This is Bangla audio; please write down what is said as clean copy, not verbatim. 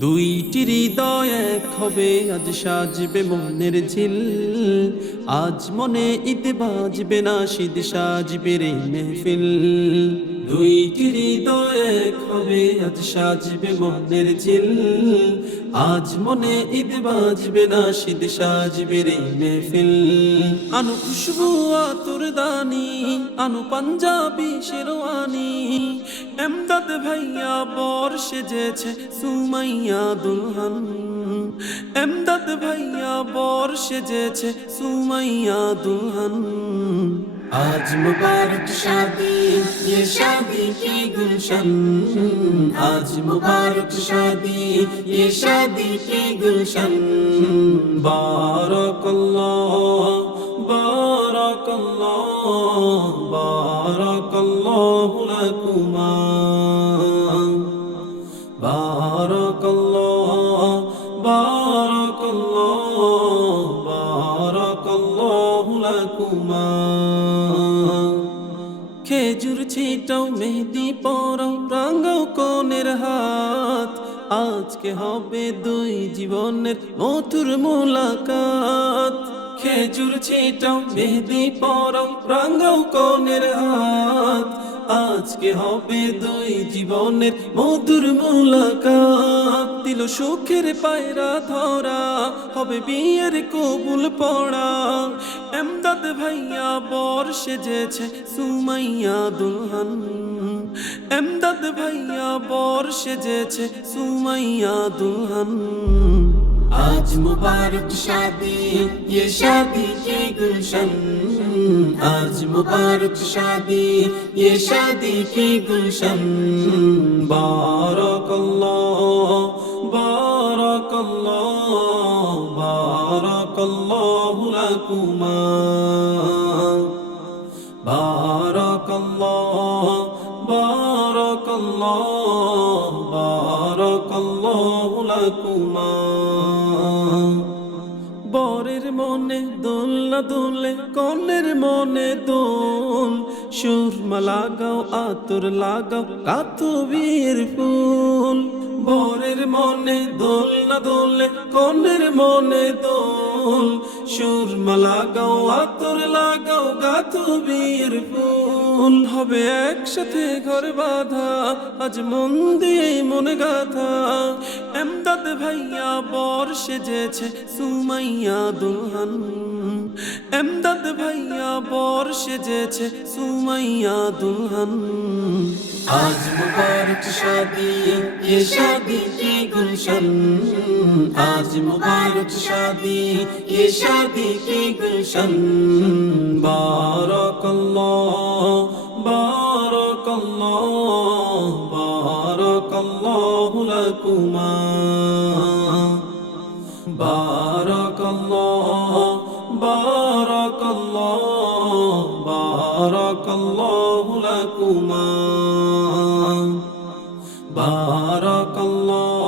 দুইটি হৃদয় এক হবে, আজ সাজবে মনের ঝিল। আজ মনে ঈদ বাজবে না, শীত সাজবে রে মেহফিল। দুইটি হৃদয় এক হবে, আজ সাজবে মনের ঝিল। আজ মনে ঈদ বাজবে না, শীত সাজবে রে মেহফিল। আনু খুশবু আতর দানি, আনু পাঞ্জাবি শেরওয়ানি। এমদাদ ভাইয়া বর সেজেছে, সুমাইয়া দুলহান। এমদাদ ভাইয়া বর সেজেছে, সুমাইয়া দুলহান। आज मुबारक शादी, ये शादी की गुलशन। आज मुबारक शादी, ये शादी की गुलशन। बारकल्लाह बारकल्लाह बारकल्लाहु लकुमा। बारकल्लाह बारकल्लाह बारकल्लाहु लकुमा। খেজুর ছিটাও মেহেদি পরাও, রাঙাও কনের হাত। আজকে হবে দুই জীবনের মধুর মোলাকাত। খেজুর ছিটাও মেহেদি পরাও, রাঙাও কনের হাত। আজকে হবে দুই জীবনের মধুর মোলাকাত। দিল সুখের পায়রা ধরা, হবে বিয়ের কবুল পড়া। এমদাদ ভাইয়া বর সেজেছে, সুমাইয়া দুলহান। এমদাদ ভাইয়া বর সেজেছে, সুমাইয়া দুলহান। आज मुबारक शादी, ये शादी की गुलशन। आज मुबारक शादी, ये शादी की गुलशन। बारकल्लाह बारकल्लाह बारकल्लाहु लकुमा। बारकल्लाह बारकल्लाह बारकल्लाहु लकुमा। বরের মনে দোল না দোলে, কনের মনে দোল। সুরমা লাগাও আতর লাগাও, কাতো বিয়ের ফুল। বরের মনে দোল না দোলে, কনের মনে দোল। সুরমা লাগাও আতর লাগাও, গাথো বিয়ের ফুল। হবে একসাথে ঘর বাঁধা, আজ মন দিয়ে মন গাথা। এমদাদ ভাইয়া বর সেজেছে, সুমাইয়া দুলহান। এমদাদ ভাইয়া বর সেজেছে, সুমাইয়া দুলহান। आज मुबारक शादी, ये शादी की गुलशन। आज मुबारक शादी, ये शादी की गुलशन। बारकल्लाह बारकल्लाह बारकल्लाहु लकुमा। बारकल्लाह बारकल्लाह बारकल्लाहु लकुमा। बारकल्लाह